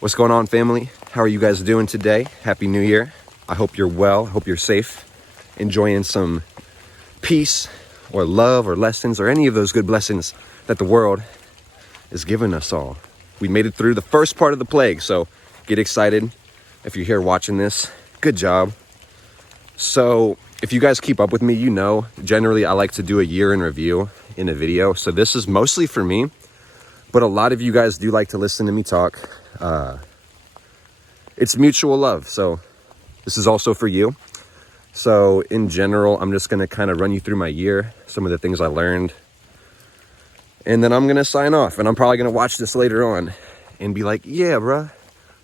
What's going on, family? How are you guys doing today? Happy New Year. I hope you're well. I hope you're safe, enjoying some peace or love or lessons or any of those good blessings that the world is giving us all. We made it through the first part of the plague, so get excited. If you're here watching this, good job. So if you guys keep up with me, you know, generally I like to do a year in review in a video. So this is mostly for me, but a lot of you guys do like to listen to me talk. It's mutual love, so this is also for you. So in general, I'm just gonna kind of run you through my year, some of the things I learned, and then I'm gonna sign off. And I'm probably gonna watch this later on and be like, yeah, bruh,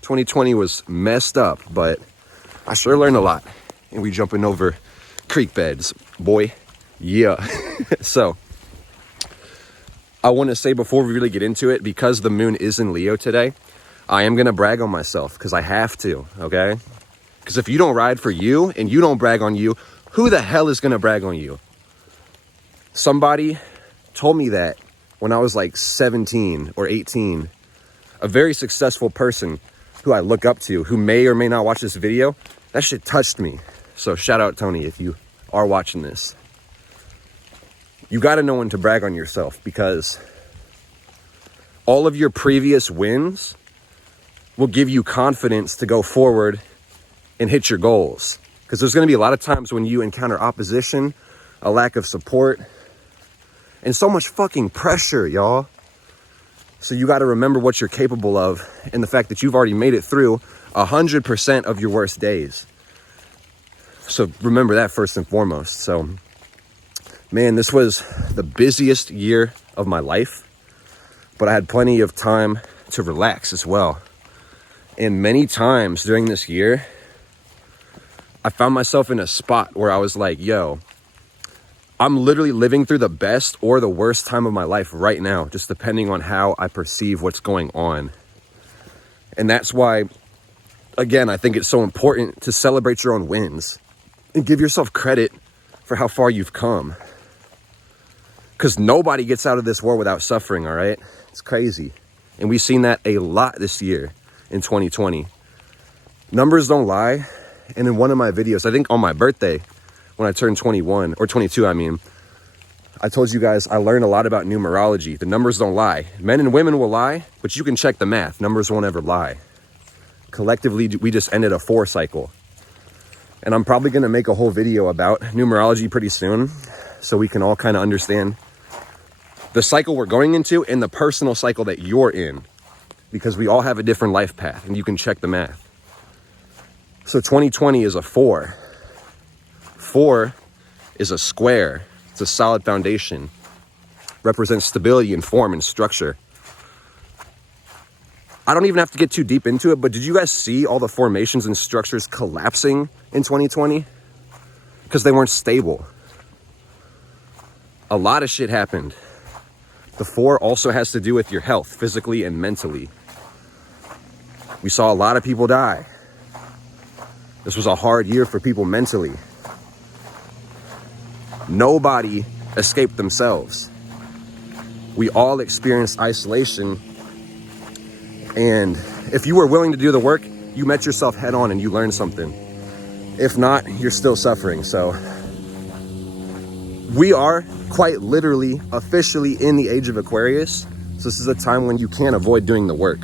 2020 was messed up, but I sure learned a lot. And we jumping over creek beds, boy, yeah. So I want to say before we really get into it, because the moon is in Leo today, I am going to brag on myself because I have to, okay? Because if you don't ride for you and you don't brag on you, who the hell is going to brag on you? Somebody told me that when I was like 17 or 18, a very successful person who I look up to, who may or may not watch this video, that shit touched me. So shout out Tony if you are watching this. You got to know when to brag on yourself, because all of your previous wins will give you confidence to go forward and hit your goals. Because there's going to be a lot of times when you encounter opposition, a lack of support, and so much fucking pressure, y'all. So you got to remember what you're capable of and the fact that you've already made it through 100% of your worst days. So remember that first and foremost. So, man, this was the busiest year of my life, but I had plenty of time to relax as well. And many times during this year, I found myself in a spot where I was like, yo, I'm literally living through the best or the worst time of my life right now, just depending on how I perceive what's going on. And that's why, again, I think it's so important to celebrate your own wins and give yourself credit for how far you've come. Because nobody gets out of this war without suffering, all right? It's crazy. And we've seen that a lot this year in 2020. Numbers don't lie. And in one of my videos, I think on my birthday, when I turned 21, or 22, I mean, I told you guys I learned a lot about numerology. The numbers don't lie. Men and women will lie, but you can check the math. Numbers won't ever lie. Collectively, we just ended a 4 cycle. And I'm probably going to make a whole video about numerology pretty soon, so we can all kind of understand the cycle we're going into and the personal cycle that you're in, because we all have a different life path and you can check the math. So 2020 is a 4. 4 is a square. It's a solid foundation. Represents stability and form and structure. I don't even have to get too deep into it, but did you guys see all the formations and structures collapsing in 2020? Because they weren't stable. A lot of shit happened. The 4 also has to do with your health, physically and mentally. We saw a lot of people die. This was a hard year for people mentally. Nobody escaped themselves. We all experienced isolation. And if you were willing to do the work, you met yourself head on and you learned something. If not, you're still suffering. So we are quite literally, officially in the age of Aquarius. So this is a time when you can't avoid doing the work.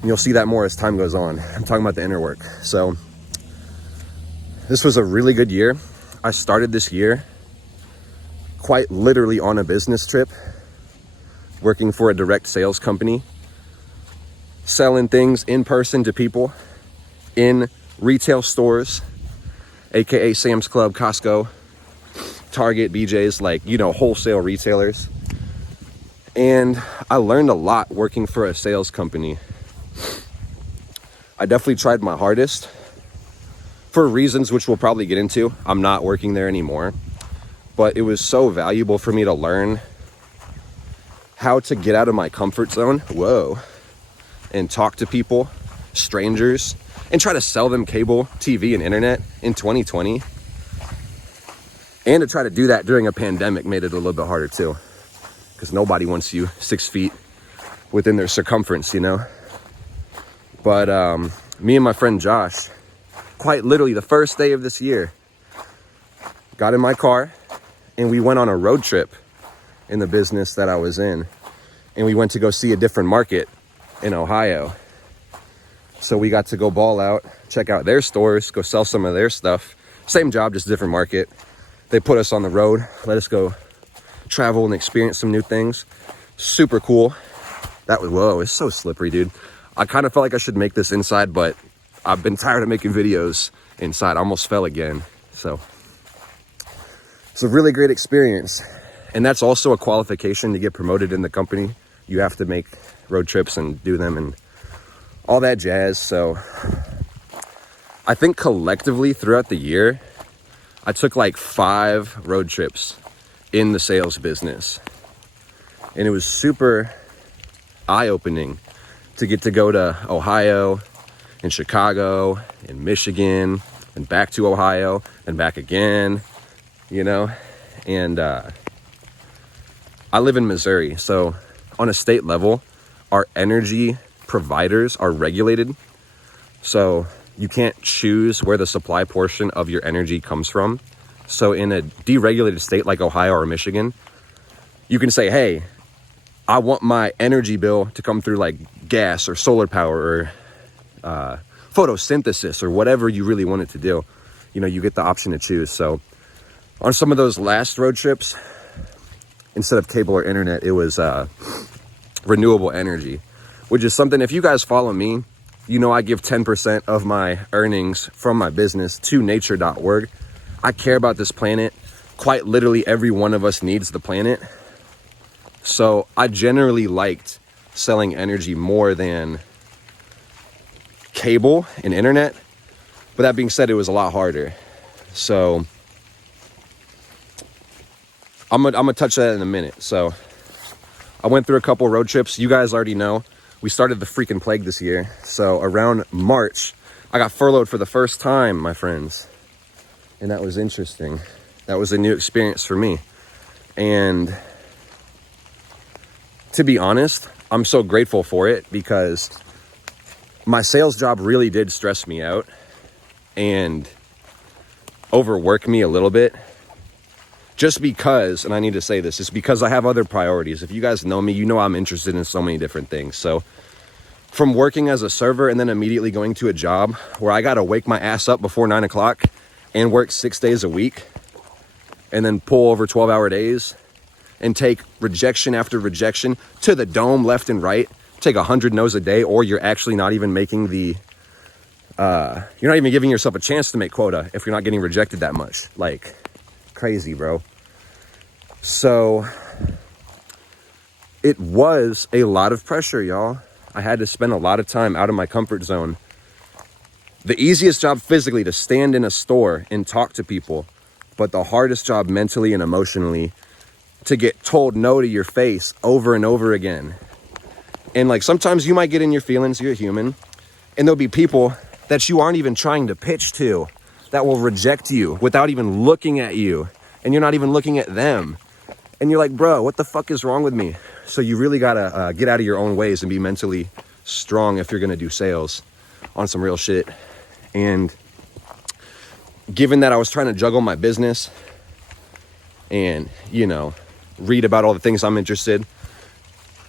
And you'll see that more as time goes on. I'm talking about the inner work. So this was a really good year. I started this year quite literally on a business trip, working for a direct sales company, selling things in person to people in retail stores, aka Sam's Club, Costco, Target, BJ's, like, you know, wholesale retailers. And I learned a lot working for a sales company. I definitely tried my hardest for reasons which we'll probably get into. I'm not working there anymore, but it was so valuable for me to learn how to get out of my comfort zone, and talk to people, strangers, and try to sell them cable, TV, and internet in 2020. And to try to do that during a pandemic made it a little bit harder too, because nobody wants you 6 feet within their circumference, you know? But me and my friend Josh, quite literally the first day of this year, got in my car and we went on a road trip in the business that I was in. And we went to go see a different market in Ohio. So we got to go ball out, check out their stores, go sell some of their stuff. Same job, just different market. They put us on the road, let us go travel and experience some new things. Super cool. That was, whoa, it's so slippery, dude. I kind of felt like I should make this inside, but I've been tired of making videos inside. I almost fell again. So it's a really great experience. And that's also a qualification to get promoted in the company. You have to make road trips and do them and all that jazz. So I think collectively throughout the year, I took like 5 road trips in the sales business. And it was super eye-opening to get to go to Ohio and Chicago and Michigan and back to Ohio and back again, you know? And I live in Missouri, so on a state level, our energy providers are regulated. So you can't choose where the supply portion of your energy comes from. So in a deregulated state like Ohio or Michigan, you can say, hey, I want my energy bill to come through like gas or solar power or photosynthesis or whatever you really want it to do. You know, you get the option to choose. So on some of those last road trips, instead of cable or internet, it was renewable energy, which is something, if you guys follow me, you know I give 10% of my earnings from my business to nature.org. I care about this planet. Quite literally, every one of us needs the planet. So I generally liked selling energy more than cable and internet. But that being said, it was a lot harder. So I'm gonna touch that in a minute. So I went through a couple road trips. You guys already know we started the freaking plague this year. So around March, I got furloughed for the first time, my friends. And that was interesting. That was a new experience for me. And to be honest, I'm so grateful for it because my sales job really did stress me out and overwork me a little bit. Just because, and I need to say this, it's because I have other priorities. If you guys know me, you know I'm interested in so many different things. So from working as a server and then immediately going to a job where I got to wake my ass up before 9 o'clock and work 6 days a week and then pull over 12-hour days and take rejection after rejection to the dome left and right, take 100 no's a day, or you're actually not even making the, you're not even giving yourself a chance to make quota if you're not getting rejected that much. Like, crazy, bro. So it was a lot of pressure, y'all. I had to spend a lot of time out of my comfort zone. The easiest job physically to stand in a store and talk to people, but the hardest job mentally and emotionally to get told no to your face over and over again. And like sometimes you might get in your feelings, you're human, and there'll be people that you aren't even trying to pitch to that will reject you without even looking at you, and you're not even looking at them. And you're like, bro, what the fuck is wrong with me? So you really gotta get out of your own ways and be mentally strong if you're gonna do sales on some real shit. And given that I was trying to juggle my business and, you know, read about all the things I'm interested,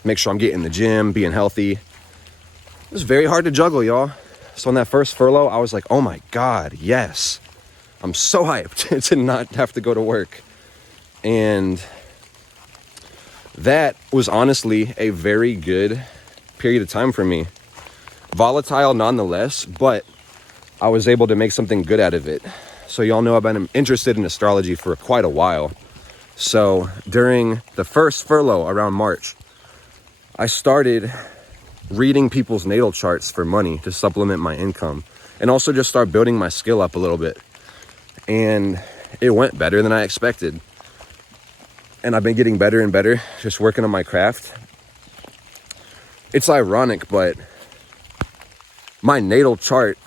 make sure I'm getting in the gym, being healthy, it was very hard to juggle, y'all. So on that first furlough, I was like, oh my God, yes. I'm so hyped to not have to go to work. And that was honestly a very good period of time for me. Volatile nonetheless, but I was able to make something good out of it. So y'all know I've been interested in astrology for quite a while. So during the first furlough around March, I started reading people's natal charts for money to supplement my income and also just start building my skill up a little bit. And it went better than I expected. And I've been getting better and better, just working on my craft. It's ironic, but my natal chart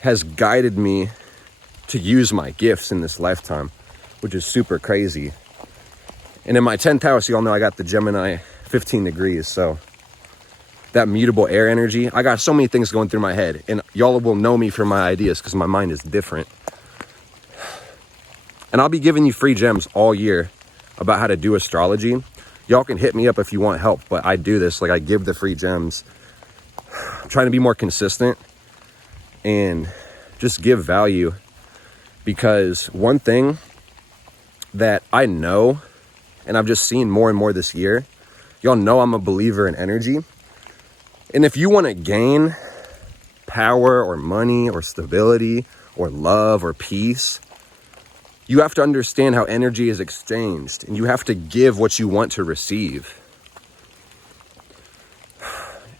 has guided me to use my gifts in this lifetime, which is super crazy. And in my 10th house, you all know I got the Gemini 15 degrees. So that mutable air energy. I got so many things going through my head, and y'all will know me for my ideas because my mind is different. And I'll be giving you free gems all year about how to do astrology. Y'all can hit me up if you want help, but I do this, like I give the free gems. I'm trying to be more consistent and just give value, because one thing that I know, and I've just seen more and more this year, y'all know I'm a believer in energy. And if you want to gain power or money or stability or love or peace, you have to understand how energy is exchanged, and you have to give what you want to receive.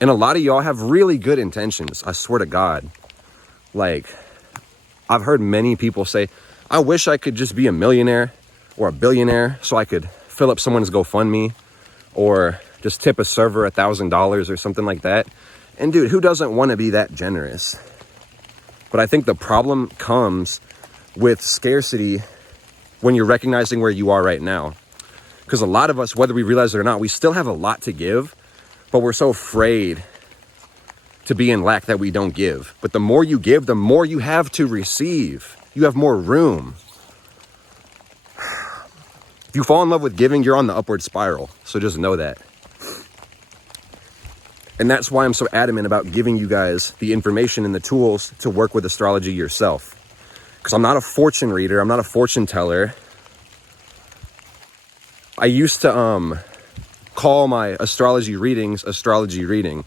And a lot of y'all have really good intentions, I swear to God. Like, I've heard many people say, I wish I could just be a millionaire or a billionaire so I could fill up someone's GoFundMe or just tip a server $1,000 or something like that. And dude, who doesn't want to be that generous? But I think the problem comes with scarcity when you're recognizing where you are right now. Because a lot of us, whether we realize it or not, we still have a lot to give, but we're so afraid to be in lack that we don't give. But the more you give, the more you have to receive. You have more room. If you fall in love with giving, you're on the upward spiral. So just know that. And that's why I'm so adamant about giving you guys the information and the tools to work with astrology yourself. Because I'm not a fortune reader. I'm not a fortune teller. I used to call my astrology readings astrology reading.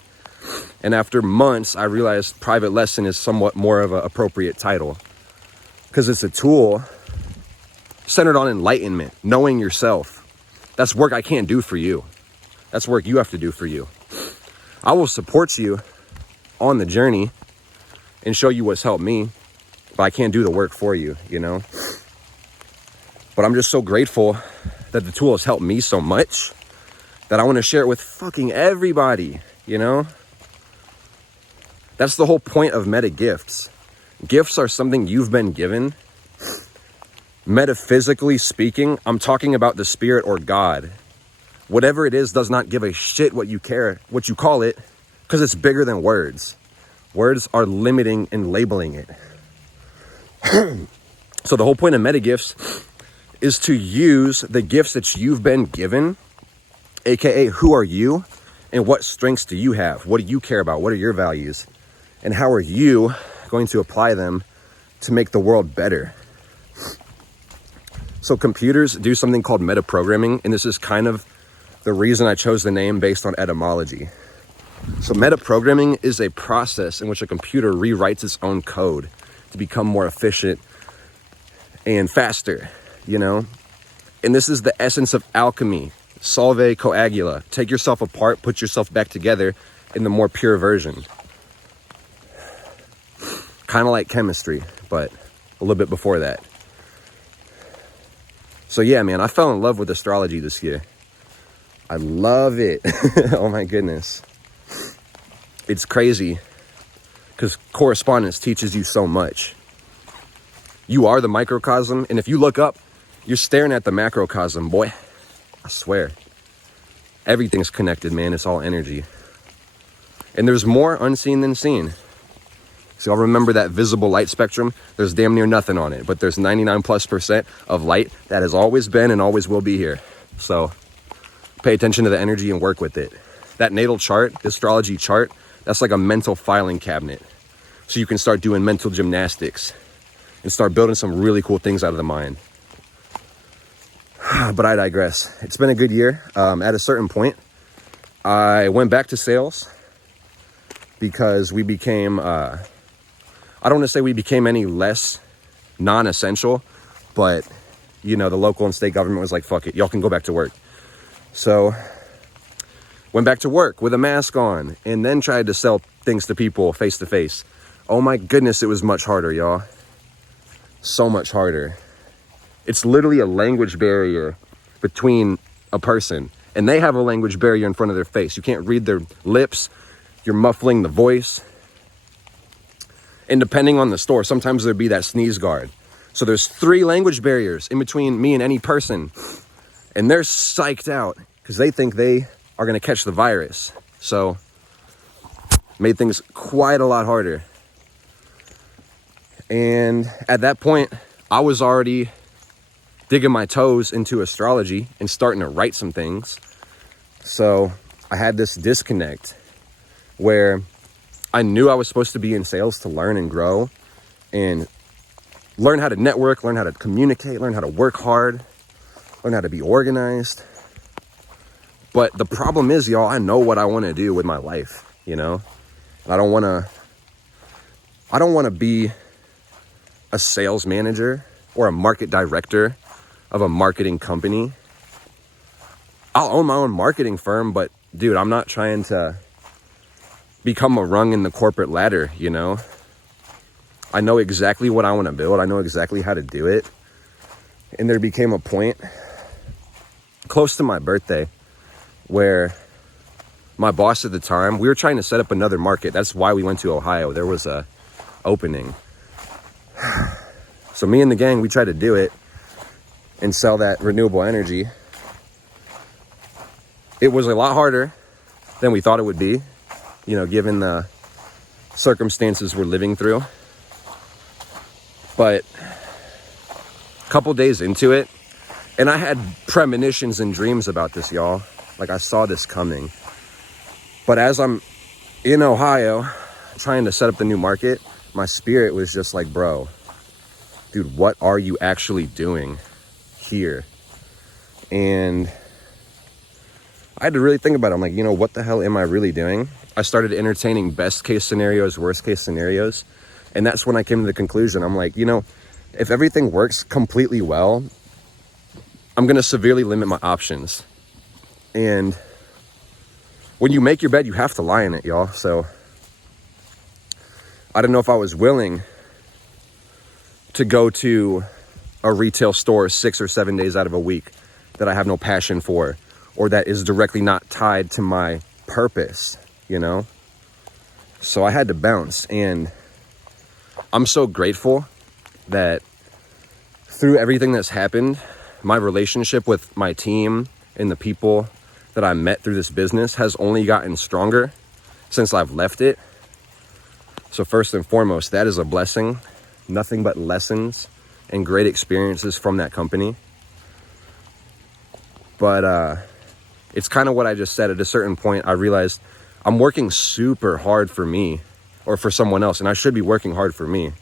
And after months, I realized private lesson is somewhat more of an appropriate title. Because it's a tool centered on enlightenment, knowing yourself. That's work I can't do for you. That's work you have to do for you. I will support you on the journey and show you what's helped me, but I can't do the work for you, you know? But I'm just so grateful that the tool has helped me so much that I want to share it with fucking everybody, you know? That's the whole point of meta gifts. Gifts are something you've been given. Metaphysically speaking, I'm talking about the spirit or God. Whatever it is does not give a shit what you call it, because it's bigger than words. Words are limiting and labeling it. So the whole point of metagifts is to use the gifts that you've been given, aka who are you and what strengths do you have? What do you care about? What are your values? And how are you going to apply them to make the world better? So computers do something called metaprogramming, and this is kind of the reason I chose the name based on etymology. So metaprogramming is a process in which a computer rewrites its own code to become more efficient and faster, you know? And this is the essence of alchemy. Solve coagula. Take yourself apart, put yourself back together in the more pure version. Kind of like chemistry, but a little bit before that. So yeah, man, I fell in love with astrology this year. I love it. Oh my goodness. It's crazy because correspondence teaches you so much. You are the microcosm, and if you look up, you're staring at the macrocosm, boy. I swear. Everything's connected, man. It's all energy. And there's more unseen than seen. So I'll remember that visible light spectrum. There's damn near nothing on it, but there's 99+% of light that has always been and always will be here. So pay attention to the energy and work with it. That natal chart, astrology chart, that's like a mental filing cabinet. So you can start doing mental gymnastics and start building some really cool things out of the mind. But I digress. It's been a good year. At a certain point, I went back to sales because we became, I don't want to say we became any less non-essential, but you know, the local and state government was like, fuck it, y'all can go back to work. So went back to work with a mask on and then tried to sell things to people face to face. Oh my goodness, it was much harder, y'all. So much harder. It's literally a language barrier between a person, and they have a language barrier in front of their face. You can't read their lips. You're muffling the voice. And depending on the store, sometimes there'd be that sneeze guard. So there's 3 language barriers in between me and any person. And they're psyched out because they think they are going to catch the virus. So made things quite a lot harder. And at that point, I was already digging my toes into astrology and starting to write some things. So I had this disconnect where I knew I was supposed to be in sales to learn and grow and learn how to network, learn how to communicate, learn how to work hard, learn how to be organized. But the problem is, y'all, I know what I want to do with my life, you know? And I don't want to be a sales manager or a market director of a marketing company. I'll own my own marketing firm, but dude, I'm not trying to become a rung in the corporate ladder, you know? I know exactly what I want to build. I know exactly how to do it. And there became a point close to my birthday where my boss at the time, we were trying to set up another market. That's why we went to Ohio. There was a opening. So me and the gang, we tried to do it and sell that renewable energy. It was a lot harder than we thought it would be, you know, given the circumstances we're living through. But a couple days into it, and I had premonitions and dreams about this, y'all. Like I saw this coming. But as I'm in Ohio trying to set up the new market, my spirit was just like, bro, dude, what are you actually doing here? And I had to really think about it. I'm like, you know, what the hell am I really doing? I started entertaining best case scenarios, worst case scenarios. And that's when I came to the conclusion. I'm like, you know, if everything works completely well, I'm going to severely limit my options. And when you make your bed, you have to lie in it, y'all. So I don't know if I was willing to go to a retail store 6 or 7 days out of a week that I have no passion for, or that is directly not tied to my purpose, you know? So I had to bounce. And I'm so grateful that through everything that's happened, my relationship with my team and the people that I met through this business has only gotten stronger since I've left it. So first and foremost, that is a blessing. Nothing but lessons and great experiences from that company. But it's kind of what I just said. At a certain point, I realized I'm working super hard for me or for someone else, and I should be working hard for me.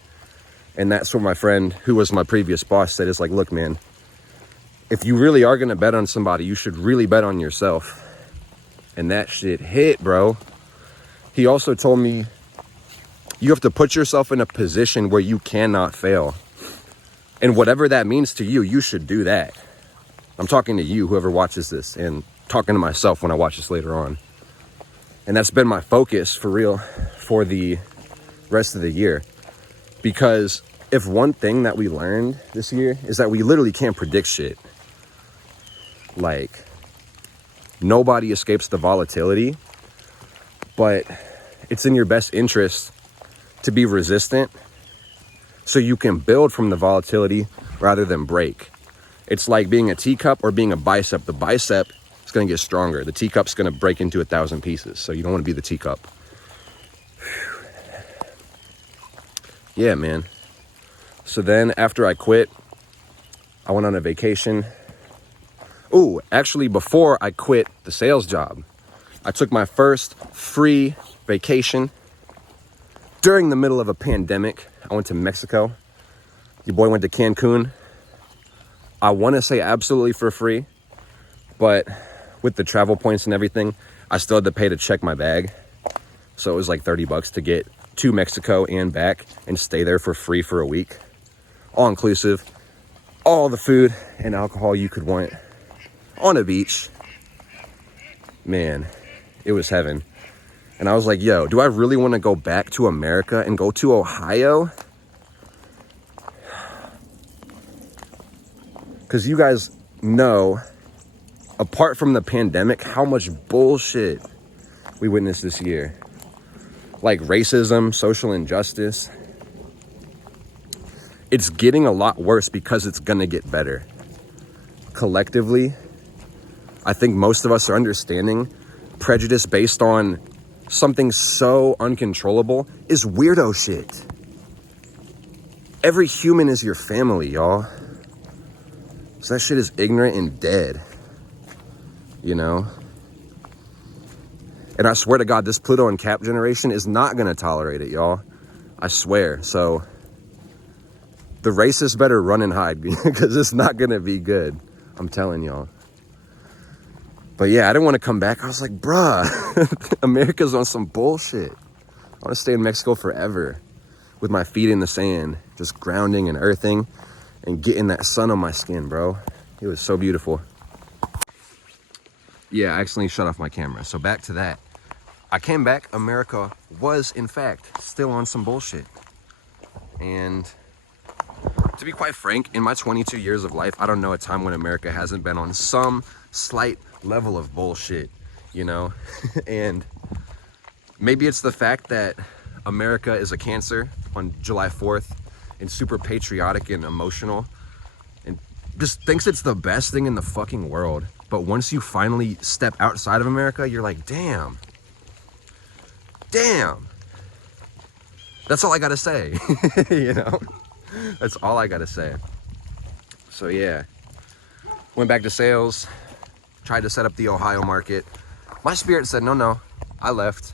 And that's what my friend, who was my previous boss, said, is like, look, man, if you really are going to bet on somebody, you should really bet on yourself. And that shit hit, bro. He also told me, you have to put yourself in a position where you cannot fail. And whatever that means to you, you should do that. I'm talking to you, whoever watches this, and talking to myself when I watch this later on. And that's been my focus for real for the rest of the year. Because if one thing that we learned this year is that we literally can't predict shit. Like, nobody escapes the volatility, but it's in your best interest to be resistant so you can build from the volatility rather than break. It's like being a teacup or being a bicep. The bicep is going to get stronger. The teacup's going to break into 1,000 pieces. So you don't want to be the teacup. Yeah, man. So then after I quit, I went on a vacation. Ooh, actually before I quit the sales job, I took my first free vacation during the middle of a pandemic. I went to Mexico. Your boy went to Cancun. I want to say absolutely for free, but with the travel points and everything, I still had to pay to check my bag. So it was like $30 to get to Mexico and back and stay there for free for a week. All inclusive, all the food and alcohol you could want on a beach. Man, it was heaven. And I was like, yo, do I really want to go back to America and go to Ohio? Because you guys know, apart from the pandemic, how much bullshit we witnessed this year. Like racism, social injustice. It's getting a lot worse because it's going to get better. Collectively, I think most of us are understanding prejudice based on something so uncontrollable is weirdo shit. Every human is your family, y'all. So that shit is ignorant and dead, you know? And I swear to God, this Pluto and Cap generation is not gonna tolerate it, y'all. I swear. So the racists better run and hide because it's not gonna be good. I'm telling y'all. But yeah, I didn't want to come back. I was like, bruh, America's on some bullshit. I want to stay in Mexico forever with my feet in the sand, just grounding and earthing and getting that sun on my skin, bro. It was so beautiful. Yeah, I accidentally shut off my camera. So back to that. I came back. America was, in fact, still on some bullshit. And to be quite frank, in my 22 years of life, I don't know a time when America hasn't been on some slight level of bullshit, you know? And maybe it's the fact that America is a Cancer on July 4th and super patriotic and emotional and just thinks it's the best thing in the fucking world. But once you finally step outside of America, you're like, damn. That's all I gotta say, you know? That's all I gotta say. So yeah, went back to sales, tried to set up the Ohio market. My spirit said, no, I left.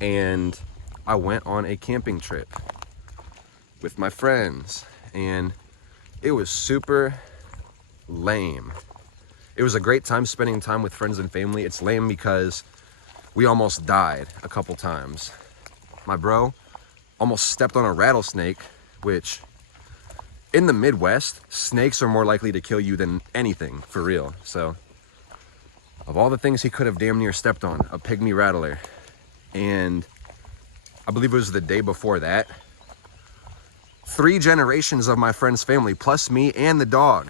And I went on a camping trip with my friends and it was super lame. It was a great time spending time with friends and family. It's lame because we almost died a couple times. My bro almost stepped on a rattlesnake, which in the Midwest, snakes are more likely to kill you than anything, for real. So of all the things he could have damn near stepped on, a pygmy rattler. And I believe it was the day before that, 3 generations of my friend's family, plus me and the dog,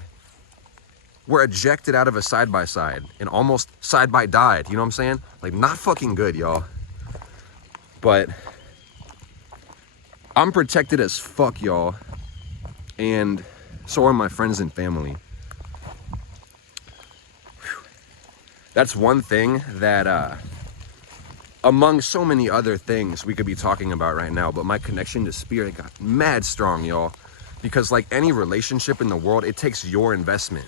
were ejected out of a side-by-side and almost side-by died. You know what I'm saying? Like, not fucking good, y'all. But I'm protected as fuck, y'all. And so are my friends and family. Whew. That's one thing that, among so many other things we could be talking about right now, but my connection to spirit got mad strong, y'all. Because like any relationship in the world, it takes your investment.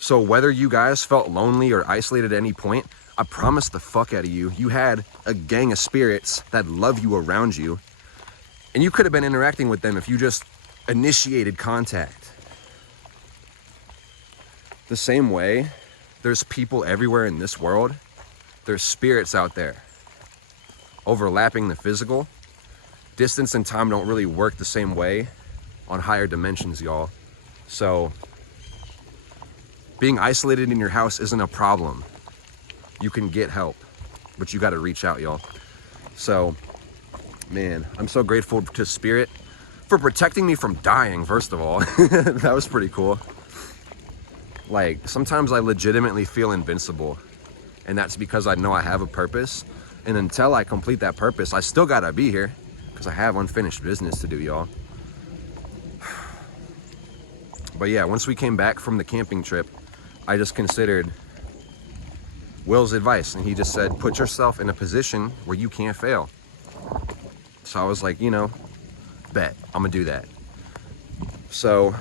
So whether you guys felt lonely or isolated at any point, I promise the fuck out of you, you had a gang of spirits that love you around you. And you could have been interacting with them if you just initiated contact. The same way, there's people everywhere in this world. There's spirits out there overlapping the physical. Distance and time don't really work the same way on higher dimensions, y'all. So being isolated in your house isn't a problem. You can get help, but you got to reach out, y'all. So, man, I'm so grateful to Spirit for protecting me from dying, first of all. That was pretty cool. Like, sometimes I legitimately feel invincible, and that's because I know I have a purpose. And until I complete that purpose, I still got to be here because I have unfinished business to do, y'all. But yeah, once we came back from the camping trip, I just considered Will's advice, and he just said, put yourself in a position where you can't fail. So I was like, you know, bet, I'm gonna do that. So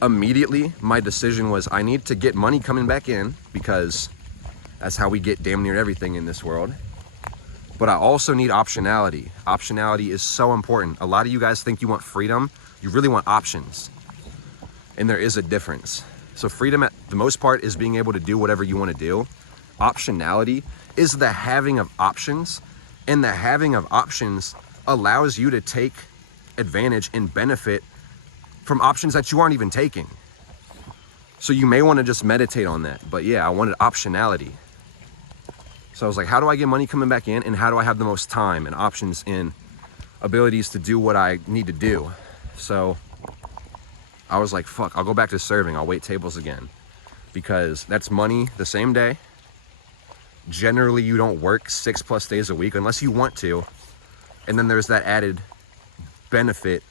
immediately my decision was I need to get money coming back in because that's how we get damn near everything in this world. But I also need optionality. Optionality is so important. A lot of you guys think you want freedom. You really want options. And there is a difference. So freedom at the most part is being able to do whatever you want to do. Optionality is the having of options, and the having of options allows you to take advantage and benefit from options that you aren't even taking. So you may want to just meditate on that. But yeah, I wanted optionality. So I was like, how do I get money coming back in, and how do I have the most time and options and abilities to do what I need to do? So I was like, fuck, I'll go back to serving. I'll wait tables again because that's money the same day. Generally, you don't work 6+ days a week unless you want to. And then there's that added benefit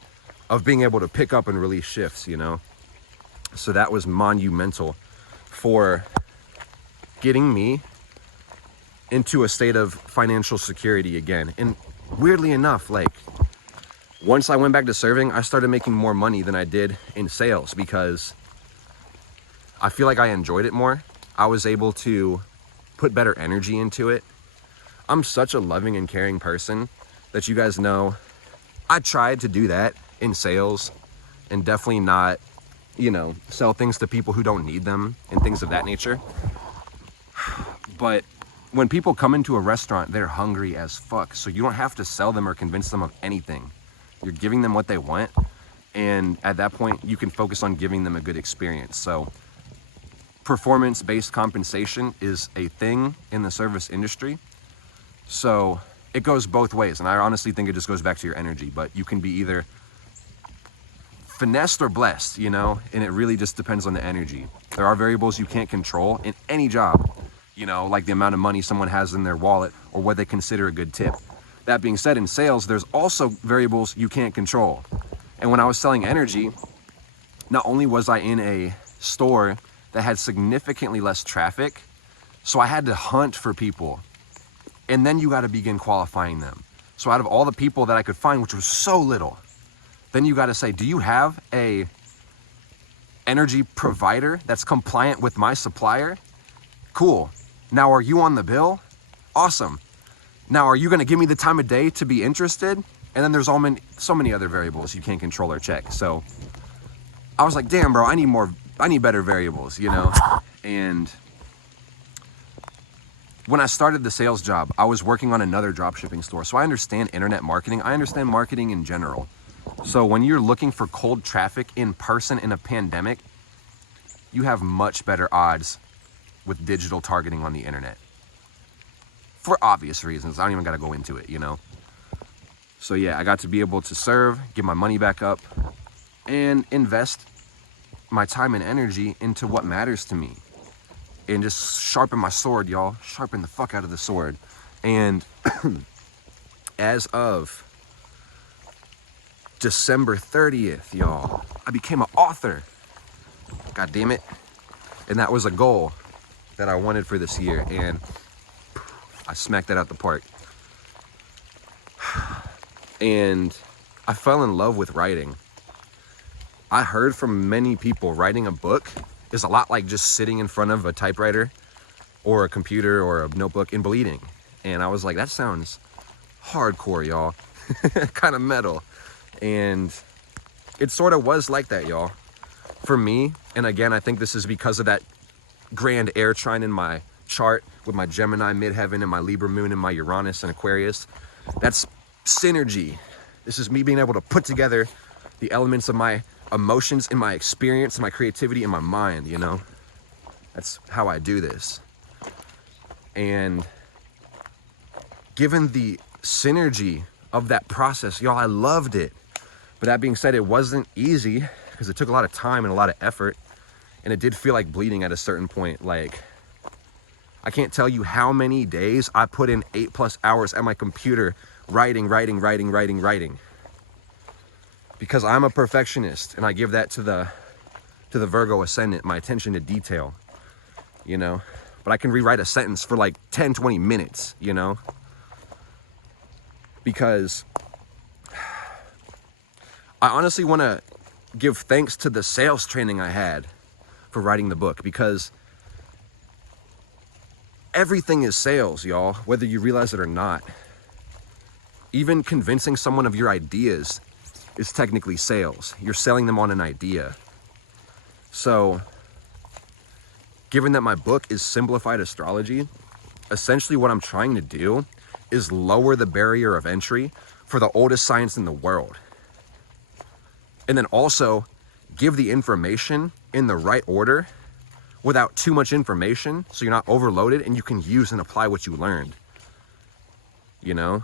of being able to pick up and release shifts, you know? So that was monumental for getting me into a state of financial security again. And weirdly enough, like, once I went back to serving, I started making more money than I did in sales because I feel like I enjoyed it more. I was able to put better energy into it. I'm such a loving and caring person that you guys know. I tried to do that in sales and definitely not, you know, sell things to people who don't need them and things of that nature. But when people come into a restaurant, they're hungry as fuck. So you don't have to sell them or convince them of anything. You're giving them what they want. And at that point, you can focus on giving them a good experience. So performance-based compensation is a thing in the service industry. So it goes both ways. And I honestly think it just goes back to your energy. But you can be either finessed or blessed, you know, and it really just depends on the energy. There are variables you can't control in any job, you know, like the amount of money someone has in their wallet or what they consider a good tip. That being said, in sales, there's also variables you can't control. And when I was selling energy, not only was I in a store that had significantly less traffic, so I had to hunt for people. And then you got to begin qualifying them. So out of all the people that I could find, which was so little, then you got to say, do you have a energy provider that's compliant with my supplier? Cool. Now, are you on the bill? Awesome. Now, are you going to give me the time of day to be interested? And then there's so many other variables you can't control or check. So I was like, damn, bro, I need better variables, you know? And when I started the sales job, I was working on another dropshipping store. So I understand internet marketing. I understand marketing in general. So when you're looking for cold traffic in person in a pandemic, you have much better odds with digital targeting on the internet. For obvious reasons. I don't even got to go into it, you know? So yeah, I got to be able to serve, get my money back up, and invest my time and energy into what matters to me. And just sharpen my sword, y'all. Sharpen the fuck out of the sword. And as of December 30th, y'all, I became an author. God damn it. And that was a goal that I wanted for this year. And I smacked that out the park. And I fell in love with writing. I heard from many people writing a book is a lot like just sitting in front of a typewriter or a computer or a notebook and bleeding. And I was like, that sounds hardcore, y'all. Kind of metal. And it sort of was like that, y'all. For me, and again, I think this is because of that grand air trine in my chart with my Gemini midheaven and my Libra moon and my Uranus and Aquarius. That's synergy. This is me being able to put together the elements of my emotions and my experience and my creativity and my mind, you know? That's how I do this. And given the synergy of that process, y'all, I loved it. But that being said, it wasn't easy because it took a lot of time and a lot of effort. And it did feel like bleeding at a certain point. Like, I can't tell you how many days I put in 8+ hours at my computer writing. Because I'm a perfectionist and I give that to the Virgo ascendant, my attention to detail, you know? But I can rewrite a sentence for like 10, 20 minutes, you know? Because I honestly want to give thanks to the sales training I had for writing the book, because everything is sales, y'all, whether you realize it or not. Even convincing someone of your ideas is technically sales. You're selling them on an idea. So, given that my book is simplified astrology, essentially what I'm trying to do is lower the barrier of entry for the oldest science in the world. And then also give the information in the right order without too much information, so you're not overloaded and you can use and apply what you learned, you know?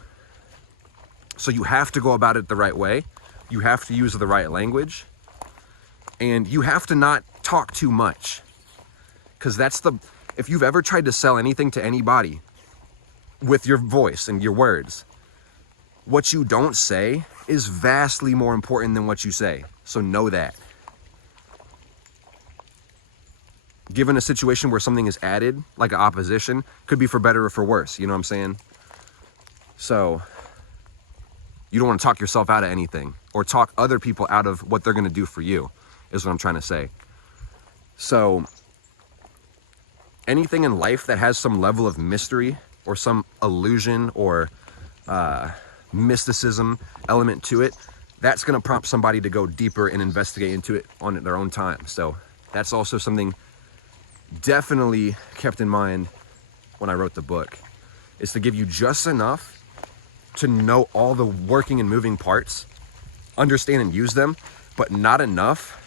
So you have to go about it the right way. You have to use the right language, and you have to not talk too much, because if you've ever tried to sell anything to anybody with your voice and your words, what you don't say is vastly more important than what you say. So know that. given a situation where something is added, like an opposition, could be for better or for worse. You know what I'm saying? So you don't want to talk yourself out of anything or talk other people out of what they're going to do for you, is what I'm trying to say. So anything in life that has some level of mystery or some illusion or mysticism element to it, that's going to prompt somebody to go deeper and investigate into it on their own time. So that's also something definitely kept in mind when I wrote the book, is to give you just enough to know all the working and moving parts, understand and use them, but not enough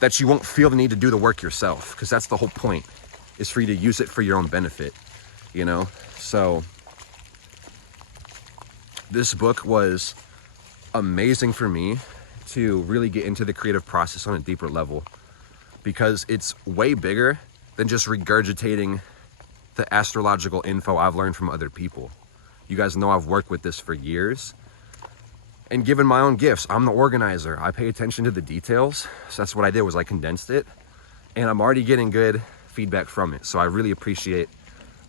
that you won't feel the need to do the work yourself, because that's the whole point, is for you to use it for your own benefit, you know? So this book was amazing for me to really get into the creative process on a deeper level, because it's way bigger than just regurgitating the astrological info I've learned from other people. You guys know I've worked with this for years, and given my own gifts, I'm the organizer. I pay attention to the details. So that's what I did, was I condensed it, and I'm already getting good feedback from it. So I really appreciate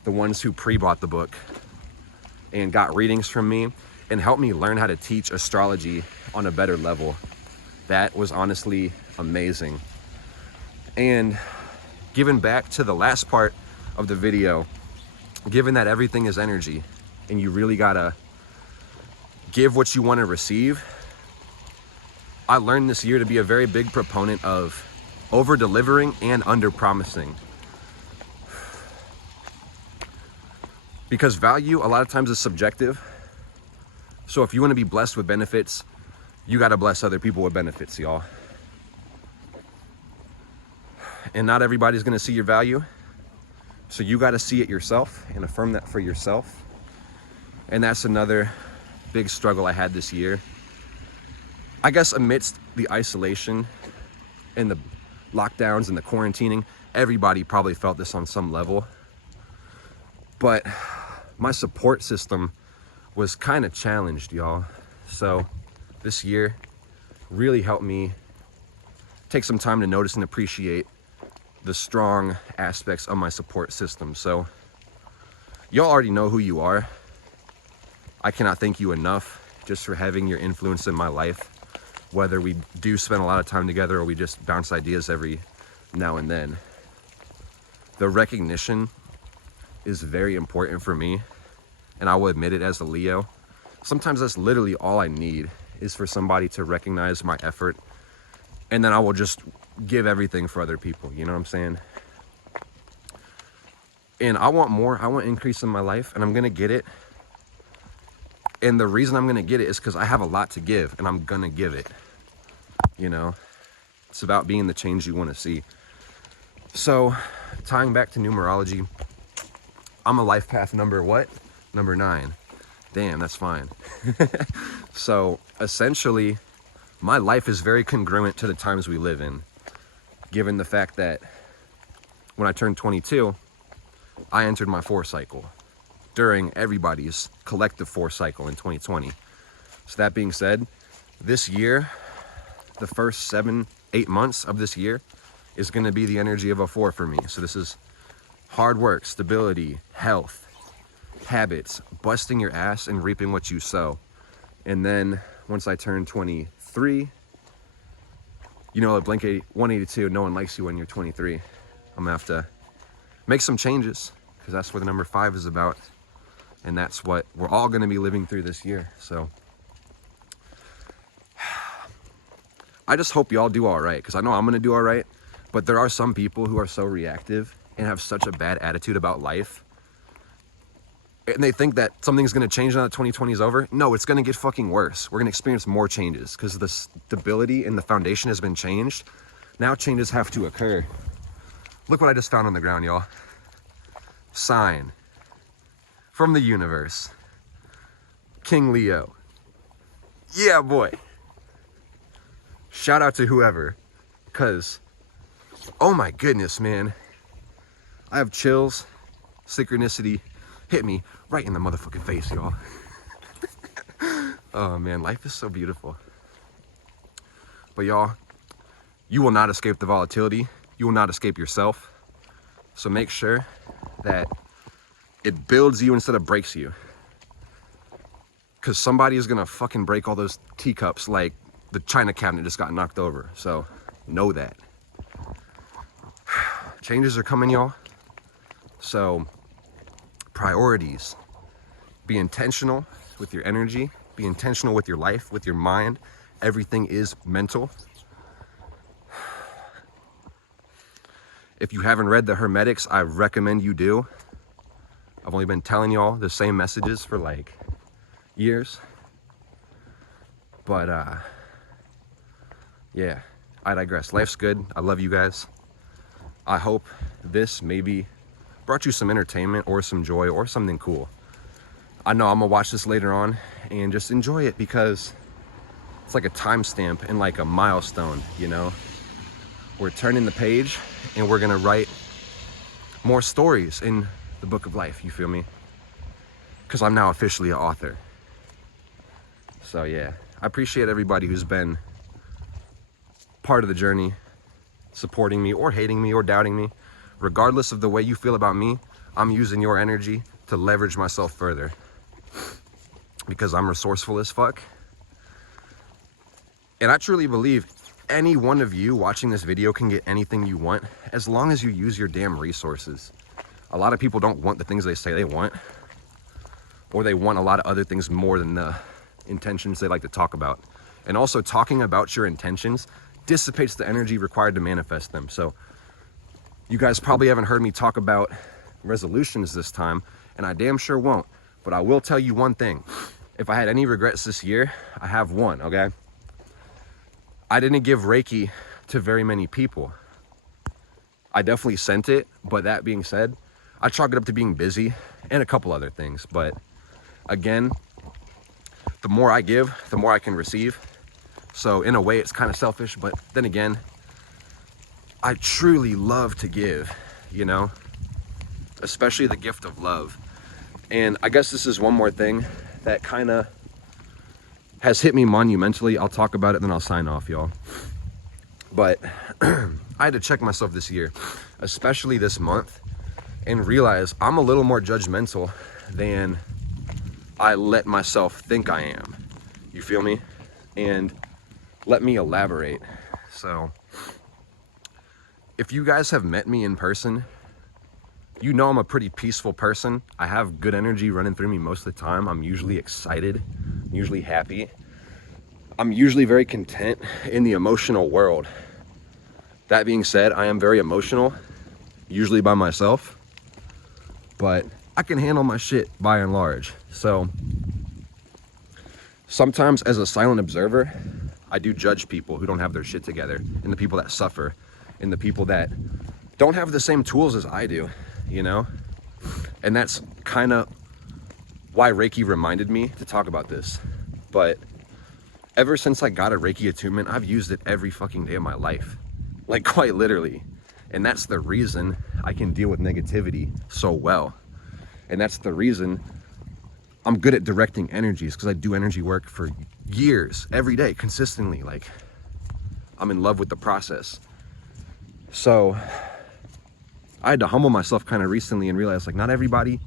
the ones who pre-bought the book and got readings from me and helped me learn how to teach astrology on a better level. That was honestly amazing. And given back to the last part of the video, given that everything is energy and you really gotta give what you want to receive, I learned this year to be a very big proponent of over delivering and under promising, because value a lot of times is subjective. So if you want to be blessed with benefits, you got to bless other people with benefits, y'all. And not everybody's going to see your value, so you got to see it yourself and affirm that for yourself. And that's another big struggle I had this year. I guess amidst the isolation and the lockdowns and the quarantining, everybody probably felt this on some level. But my support system was kind of challenged, y'all. So this year really helped me take some time to notice and appreciate the strong aspects of my support system. So y'all already know who you are. I cannot thank you enough just for having your influence in my life, whether we do spend a lot of time together or we just bounce ideas every now and then. The recognition is very important for me, and I will admit it as a Leo. Sometimes that's literally all I need, is for somebody to recognize my effort, and then I will just give everything for other people, you know what I'm saying? And I want more, I want increase in my life, and I'm gonna get it. And the reason I'm gonna get it is because I have a lot to give, and I'm gonna give it, you know? It's about being the change you wanna see. So, tying back to numerology, I'm a life path number what? Number 9. Damn, that's fine. So, essentially, my life is very congruent to the times we live in, given the fact that when I turned 22, I entered my 4 cycle during everybody's collective 4 cycle in 2020. So that being said, this year, the first 7-8 months of this year is going to be the energy of a 4 for me. So this is hard work, stability, health, habits, busting your ass and reaping what you sow. And then once I turn 23, you know, at Blink 182, no one likes you when you're 23. I'm gonna have to make some changes, because that's what the number 5 is about. And that's what we're all going to be living through this year. So I just hope y'all do all right, because I know I'm going to do all right. But there are some people who are so reactive and have such a bad attitude about life, and they think that something's going to change now that 2020 is over. No, it's going to get fucking worse. We're going to experience more changes, because the stability and the foundation has been changed. Now changes have to occur. Look what I just found on the ground, y'all. Sign from the universe. King Leo. Yeah, boy. Shout out to whoever, because, oh my goodness, man. I have chills. Synchronicity hit me right in the motherfucking face, y'all. Oh man, life is so beautiful. But y'all, you will not escape the volatility. you will not escape yourself. So make sure that it builds you instead of breaks you. Because somebody is gonna fucking break all those teacups like the china cabinet just got knocked over. So know that. Changes are coming, y'all. So priorities. Be intentional with your energy. Be intentional with your life, with your mind. Everything is mental. If you haven't read the Hermetics, I recommend you do. I've only been telling y'all the same messages for like years. But yeah, I digress. Life's good. I love you guys. I hope this maybe brought you some entertainment or some joy or something cool. I know I'm gonna watch this later on and just enjoy it because it's like a timestamp and like a milestone, you know? We're turning the page and we're gonna write more stories in the book of life, you feel me? Because I'm now officially an author. So yeah, I appreciate everybody who's been part of the journey, supporting me or hating me or doubting me. Regardless of the way you feel about me, I'm using your energy to leverage myself further. Because I'm resourceful as fuck. And I truly believe any one of you watching this video can get anything you want as long as you use your damn resources. A lot of people don't want the things they say they want, or they want a lot of other things more than the intentions they like to talk about. And also talking about your intentions dissipates the energy required to manifest them. So you guys probably haven't heard me talk about resolutions this time, and I damn sure won't. But I will tell you one thing. If I had any regrets this year, I have one, okay? I didn't give Reiki to very many people. I definitely sent it, but that being said, I chalk it up to being busy and a couple other things. But again, the more I give, the more I can receive. So in a way, it's kind of selfish, but then again, I truly love to give, you know, especially the gift of love. And I guess this is one more thing that kind of has hit me monumentally. I'll talk about it, then I'll sign off, y'all. But I had to check myself this year, especially this month, and realize I'm a little more judgmental than I let myself think I am. You feel me? And let me elaborate. So if you guys have met me in person, you know I'm a pretty peaceful person. I have good energy running through me most of the time. I'm usually excited, usually happy. I'm usually very content in the emotional world. That being said, I am very emotional, usually by myself, but I can handle my shit by and large. So sometimes as a silent observer, I do judge people who don't have their shit together, and the people that suffer, and the people that don't have the same tools as I do, you know? And that's kind of why Reiki reminded me to talk about this. But ever since I got a Reiki attunement, I've used it every fucking day of my life. Like quite literally. And that's the reason I can deal with negativity so well. And that's the reason I'm good at directing energies, because I do energy work for years, every day, consistently. Like, I'm in love with the process. So I had to humble myself kind of recently and realize, like, not everybody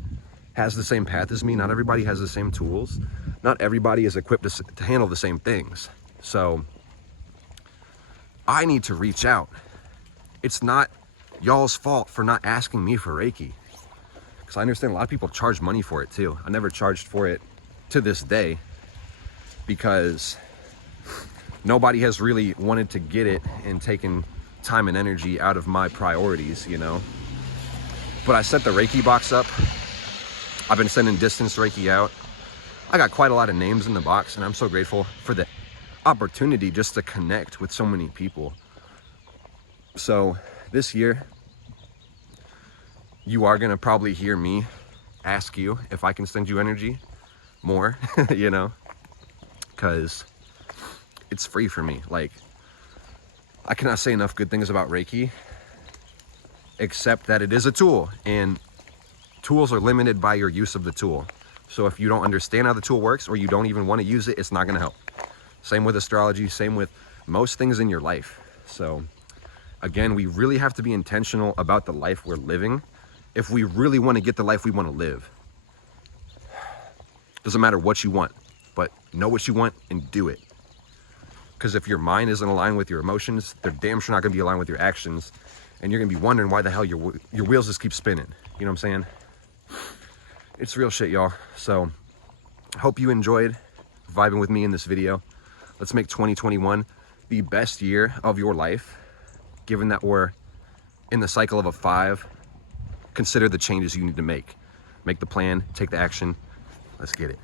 has the same path as me. Not everybody has the same tools. Not everybody is equipped to handle the same things. So I need to reach out. It's not y'all's fault for not asking me for Reiki. Because I understand a lot of people charge money for it too. I never charged for it to this day because nobody has really wanted to get it and taken time and energy out of my priorities, you know. But I set the Reiki box up. I've been sending distance Reiki out. I got quite a lot of names in the box, and I'm so grateful for the opportunity just to connect with so many people. So this year, you are gonna probably hear me ask you if I can send you energy more, you know, because it's free for me. Like, I cannot say enough good things about Reiki, except that it is a tool, and tools are limited by your use of the tool. So if you don't understand how the tool works, or you don't even want to use it, it's not going to help. Same with astrology, same with most things in your life. So Again, we really have to be intentional about the life we're living if we really want to get the life we want to live. Doesn't matter what you want, but know what you want and do it. Because if your mind isn't aligned with your emotions, they're damn sure not going to be aligned with your actions. And you're going to be wondering why the hell your wheels just keep spinning. You know what I'm saying? It's real shit, y'all. So, hope you enjoyed vibing with me in this video. Let's make 2021 the best year of your life. Given that we're in the cycle of a 5, consider the changes you need to make. Make the plan, take the action. Let's get it.